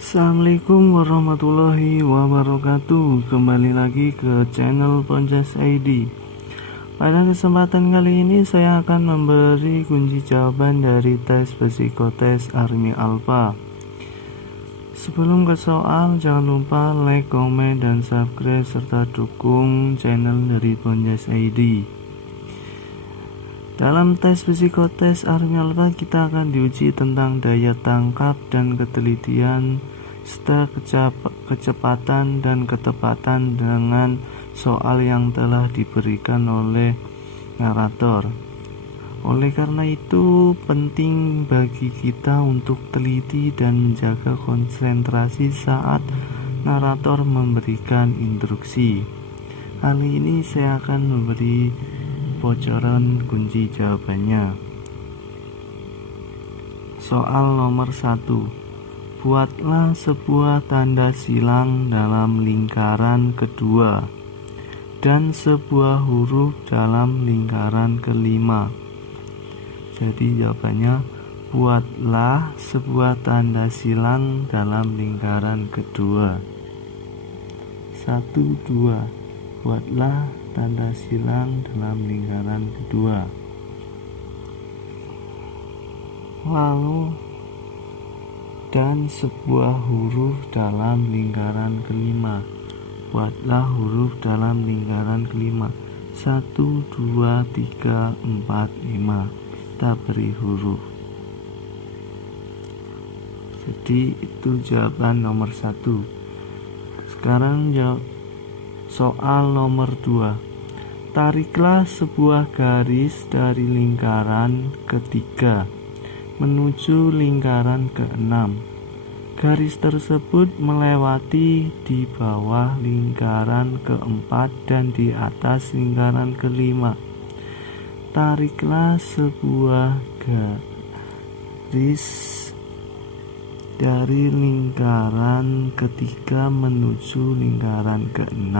Assalamualaikum warahmatullahi wabarakatuh. Kembali lagi ke channel Ponjas ID. Pada kesempatan kali ini saya akan memberi kunci jawaban dari tes psikotes Army Alpha. Sebelum ke soal, jangan lupa like, komen, dan subscribe serta dukung channel dari Ponjas ID. Dalam tes psikotes Army Alpha kita akan diuji tentang daya tangkap dan ketelitian serta kecepatan dan ketepatan dengan soal yang telah diberikan oleh narator. Oleh karena itu penting bagi kita untuk teliti dan menjaga konsentrasi saat narator memberikan instruksi. Kali ini saya akan memberi bocoran kunci jawabannya. Soal nomor 1. Buatlah sebuah tanda silang dalam lingkaran kedua dan sebuah huruf dalam lingkaran kelima. Jadi jawabannya, buatlah sebuah tanda silang dalam lingkaran kedua. 1, 2. Buatlah tanda silang dalam lingkaran kedua. Lalu dan sebuah huruf dalam lingkaran kelima. Buatlah huruf dalam lingkaran kelima. 1, 2, 3, 4, 5. Kita beri huruf. Jadi itu jawaban nomor 1. Sekarang jawab soal nomor 2. Tariklah sebuah garis dari lingkaran ketiga menuju lingkaran ke-6. Garis tersebut melewati di bawah lingkaran ke-4 dan di atas lingkaran ke-5. Tariklah sebuah garis dari lingkaran ketiga menuju lingkaran ke-6.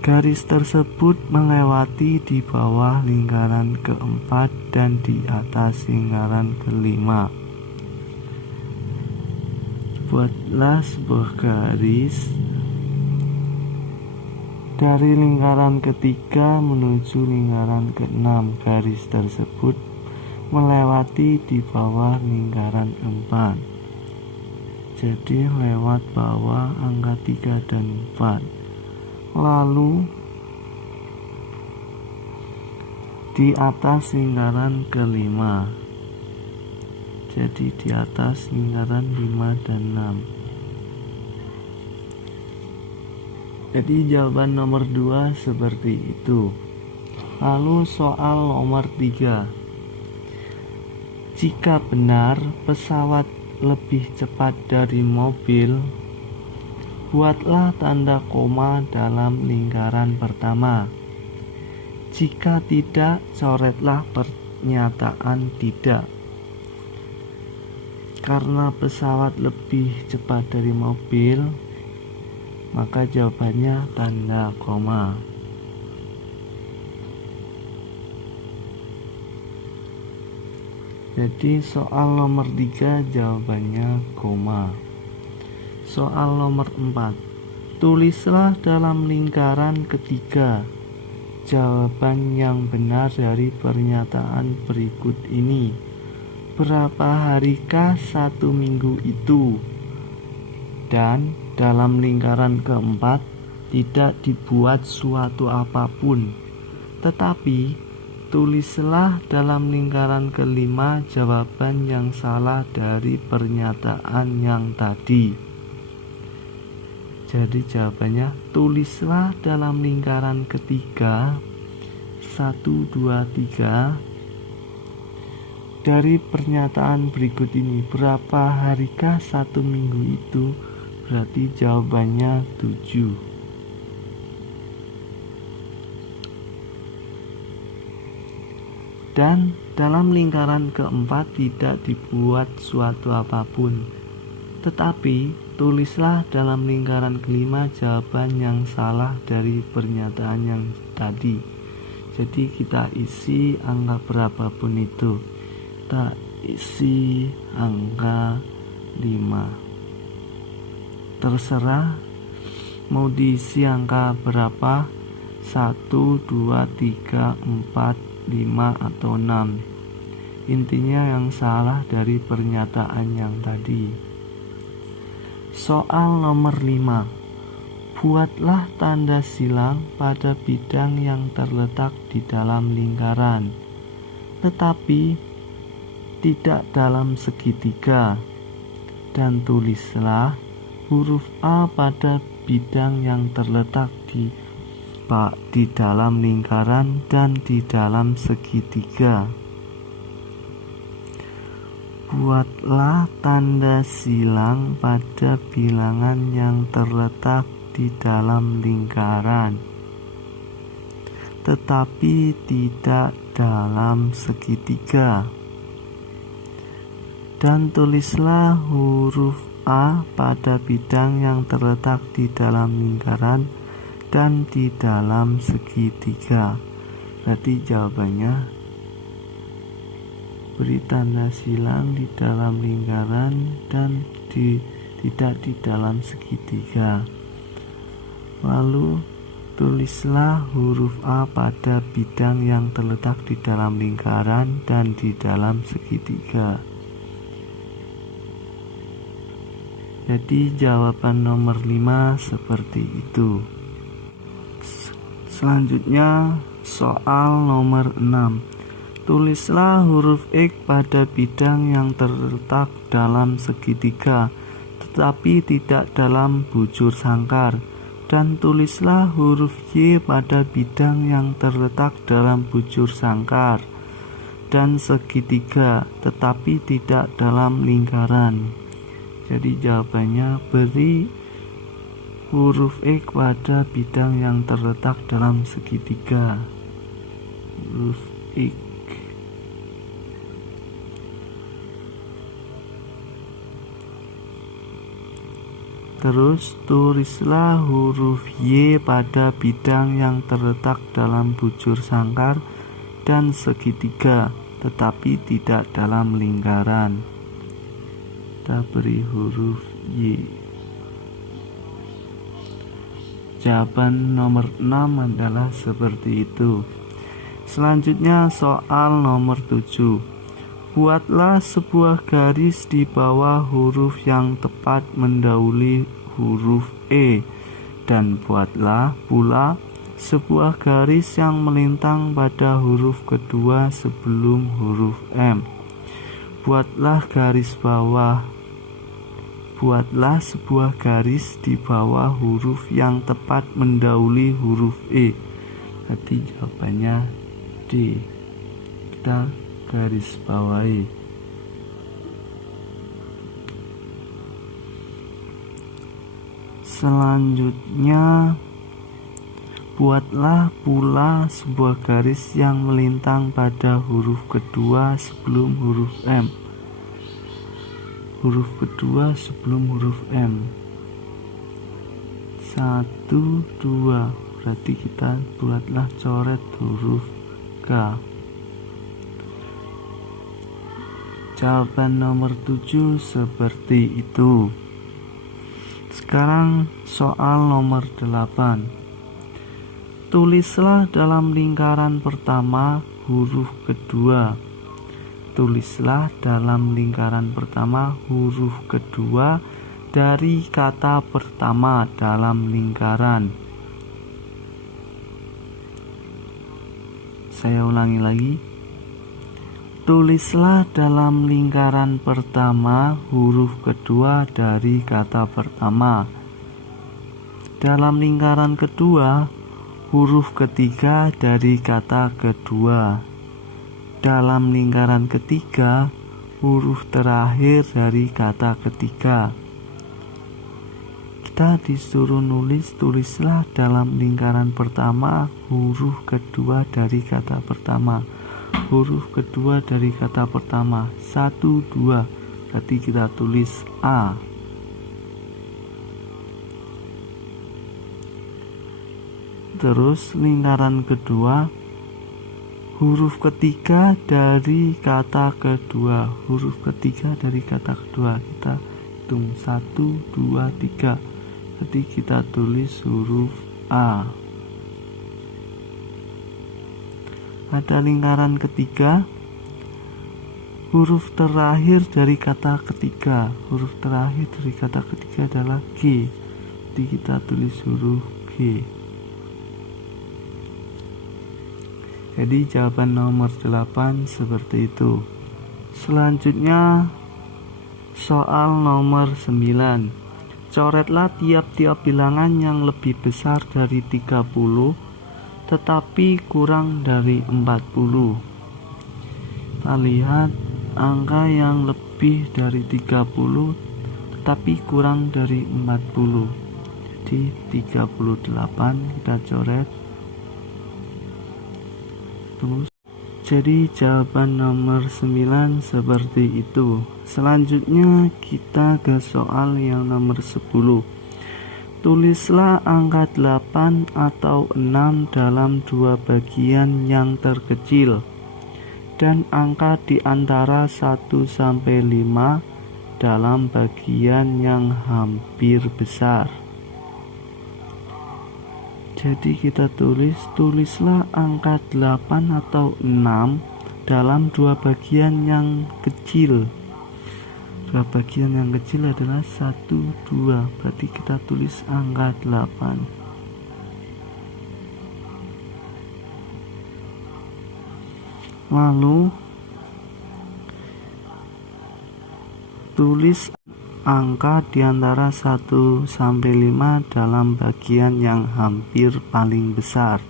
Garis tersebut melewati di bawah lingkaran ke-4 dan di atas lingkaran ke-5. Buatlah sebuah garis dari lingkaran ketiga menuju lingkaran ke-6. Garis tersebut melewati di bawah lingkaran 4. Jadi lewat bawah angka 3 dan 4. Lalu di atas lingkaran ke-5. Jadi di atas lingkaran 5 dan 6. Jadi jawaban nomor 2 seperti itu. Lalu soal nomor 3. Jika benar pesawat lebih cepat dari mobil, buatlah tanda koma dalam lingkaran pertama. Jika tidak, coretlah pernyataan tidak. Karena pesawat lebih cepat dari mobil, maka jawabannya tanda koma. Jadi soal nomor 3 jawabannya koma. Soal nomor 4. Tulislah dalam lingkaran ketiga jawaban yang benar dari pernyataan berikut ini. Berapa harikah 1 minggu itu? Dan dalam lingkaran keempat tidak dibuat suatu apapun. Tetapi tulislah dalam lingkaran kelima jawaban yang salah dari pernyataan yang tadi. Jadi jawabannya, tulislah dalam lingkaran ketiga 1, 2, 3 dari pernyataan berikut ini. Berapa harikah 1 minggu itu? Berarti jawabannya 7. Dan dalam lingkaran keempat tidak dibuat suatu apapun. Tetapi tulislah dalam lingkaran kelima jawaban yang salah dari pernyataan yang tadi. Jadi kita isi angka berapapun itu. Kita isi angka 5. Terserah mau diisi angka berapa, 1, 2, 3, 4, 5, atau 6. Intinya yang salah dari pernyataan yang tadi. Soal nomor 5. Buatlah tanda silang pada bidang yang terletak di dalam lingkaran, tetapi tidak dalam segitiga, dan tulislah huruf A pada bidang yang terletak di dalam lingkaran dan di dalam segitiga. Buatlah tanda silang pada bilangan yang terletak di dalam lingkaran, tetapi tidak dalam segitiga, dan tulislah huruf A pada bidang yang terletak di dalam lingkaran dan di dalam segitiga. Berarti jawabannya beri tanda silang di dalam lingkaran dan tidak di dalam segitiga. Lalu tulislah huruf A pada bidang yang terletak di dalam lingkaran dan di dalam segitiga. Jadi jawaban nomor 5 seperti itu. Selanjutnya soal nomor 6. Tulislah huruf X pada bidang yang terletak dalam segitiga, tetapi tidak dalam bujur sangkar. Dan tulislah huruf Y pada bidang yang terletak dalam bujur sangkar dan segitiga, tetapi tidak dalam lingkaran. Jadi jawabannya beri huruf X pada bidang yang terletak dalam segitiga. Huruf X. Terus tulislah huruf Y pada bidang yang terletak dalam bujur sangkar dan segitiga, tetapi tidak dalam lingkaran. Kita beri huruf Y. Jawaban nomor 6 adalah seperti itu. Selanjutnya soal nomor 7. Buatlah sebuah garis di bawah huruf yang tepat mendahului huruf E, dan buatlah pula sebuah garis yang melintang pada huruf kedua sebelum huruf M. Buatlah sebuah garis di bawah huruf yang tepat mendahului huruf E. Jadi jawabannya D. Kita garis bawahi. Selanjutnya buatlah pula sebuah garis yang melintang pada huruf kedua sebelum huruf M. Huruf kedua sebelum huruf M. 1, 2. Berarti kita buatlah coret huruf K. Jawaban nomor 7 seperti itu. Sekarang soal nomor 8. Tulislah dalam lingkaran pertama huruf kedua. Tulislah dalam lingkaran pertama huruf kedua dari kata pertama dalam lingkaran. Saya ulangi lagi. Tulislah dalam lingkaran pertama huruf kedua dari kata pertama. Dalam lingkaran kedua, huruf ketiga dari kata kedua. Dalam lingkaran ketiga, huruf terakhir dari kata ketiga. Kita disuruh tulislah dalam lingkaran pertama huruf kedua dari kata pertama. Huruf kedua dari kata pertama 1, 2. Berarti kita tulis A. Terus lingkaran kedua huruf ketiga dari kata kedua. Huruf ketiga dari kata kedua kita hitung 1, 2, 3. Jadi kita tulis huruf A. Ada lingkaran ketiga. Huruf terakhir dari kata ketiga. Huruf terakhir dari kata ketiga adalah G. Jadi kita tulis huruf G. Jadi jawaban nomor 8 seperti itu. Selanjutnya soal nomor 9. Coretlah tiap-tiap bilangan yang lebih besar dari 30 tetapi kurang dari 40. Kita lihat angka yang lebih dari 30 tetapi kurang dari 40. Jadi 38 kita coret. Jadi jawaban nomor 9 seperti itu. Selanjutnya kita ke soal yang nomor 10. Tulislah angka 8 atau 6 dalam dua bagian yang terkecil dan angka di antara 1 sampai 5 dalam bagian yang hampir besar. Jadi kita tulislah angka 8 atau 6 dalam dua bagian yang kecil. Dua bagian yang kecil adalah 1, 2. Berarti kita tulis angka 8. Lalu tulis angka di antara 1 sampai 5 dalam bagian yang hampir paling besar.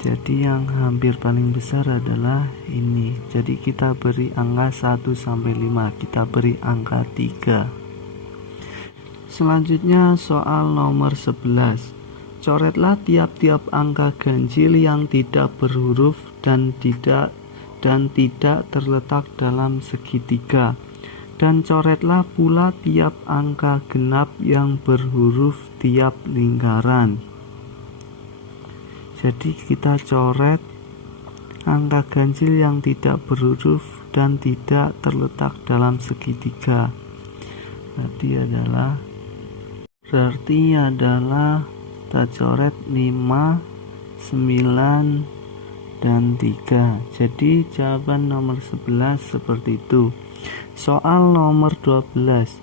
Jadi yang hampir paling besar adalah ini. Jadi kita beri angka 1 sampai 5. Kita beri angka 3. Selanjutnya soal nomor 11. Coretlah tiap-tiap angka ganjil yang tidak berhuruf dan tidak terletak dalam segitiga. Dan coretlah pula tiap angka genap yang berhuruf tiap lingkaran. Jadi kita coret angka ganjil yang tidak berhuruf dan tidak terletak dalam segitiga. Berarti adalah kita coret 5, 9, dan 3. Jadi jawaban nomor 11 seperti itu. Soal nomor 12.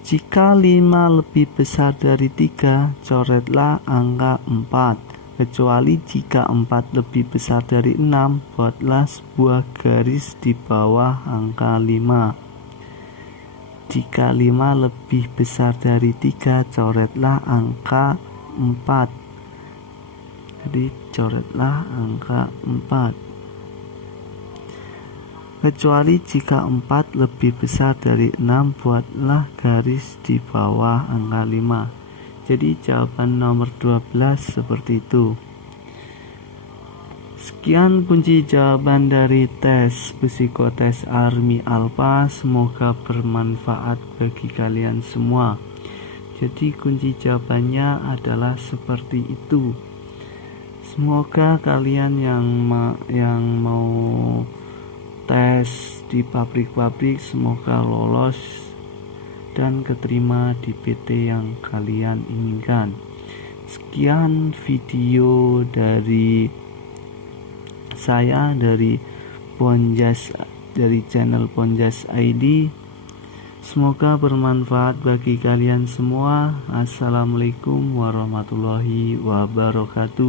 Jika 5 lebih besar dari 3, coretlah angka 4. Kecuali jika 4 lebih besar dari 6, buatlah sebuah garis di bawah angka 5. Jika 5 lebih besar dari 3, coretlah angka 4. Jadi coretlah angka 4. Kecuali jika 4 lebih besar dari 6, buatlah garis di bawah angka 5. Jadi jawaban nomor 12 seperti itu. Sekian kunci jawaban dari tes Psikotes Army Alpha. Semoga bermanfaat bagi kalian semua. Jadi kunci jawabannya adalah seperti itu. Semoga kalian yang mau tes di pabrik-pabrik semoga lolos dan keterima di PT yang kalian inginkan. Sekian video dari saya dari channel Ponjas ID. Semoga bermanfaat bagi kalian semua. Assalamualaikum warahmatullahi wabarakatuh.